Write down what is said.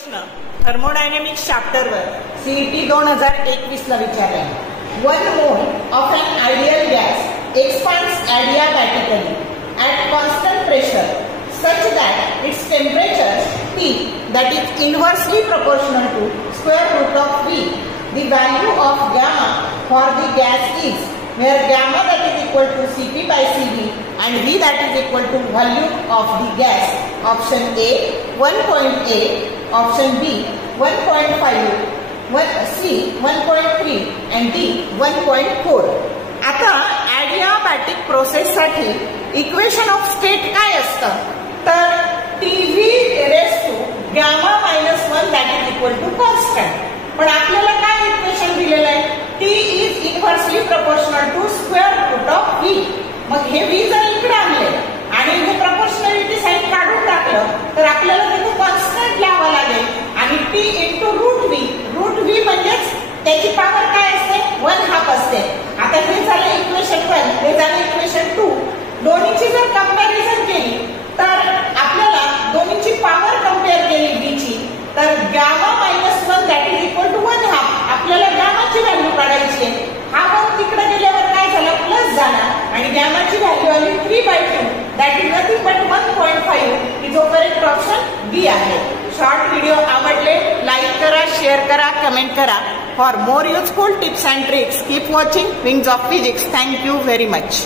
Thermodynamics चॅप्टरवर CET 2021 ला विचारले. 1 mole of an ideal gas expands adiabatically at constant pressure such that its temperature T, that is inversely proportional to square root of V. The value of gamma for the gas is, where gamma that is equal to Cp by Cv and V that is equal to volume of the gas. Option A 1.8, option B 1.5, C 1.3 and D 1.4. आता adiabatic process साठी equation of state काय असतं, तर TV raised to gamma minus 1 that is equal to constant. पण आपल्याला काय equation दिलेलं आहे, T is inversely proportional to square root of V. मग हे V जर इकडे आणले आणि हे प्रपोर्शनॅलिटी साइन काढून टाकलं तर आपल्याला तिथे कॉन्स्टंट लावावं लागेल आणि T into रूट V म्हणजेच त्याची पॉवर काय असते, 1/2 असते. आता हे झालं इक्वेशन 1, हे झालं इक्वेशन 2. दोन्हीची जर कंपॅरिझन केली तर आपल्याला दोन्हीची पॉवर कंपेअर केली B ची, तर gamma minus 1 that is equal to 1/2. आपल्याला गॅमाची व्हॅल्यू काढायची आहे. हा 1 तिकडे गेल्यावर काय झालं, प्लस झाला आणि गॅमाची व्हॅल्यू आली 3/2 that is nothing but 1.5. जो करेक्ट ऑप्शन बी आहे. शॉर्ट व्हिडिओ आवडले लाईक करा, शेअर करा, कमेंट करा. For more useful tips and tricks keep watching wings of physics. Thank you very much.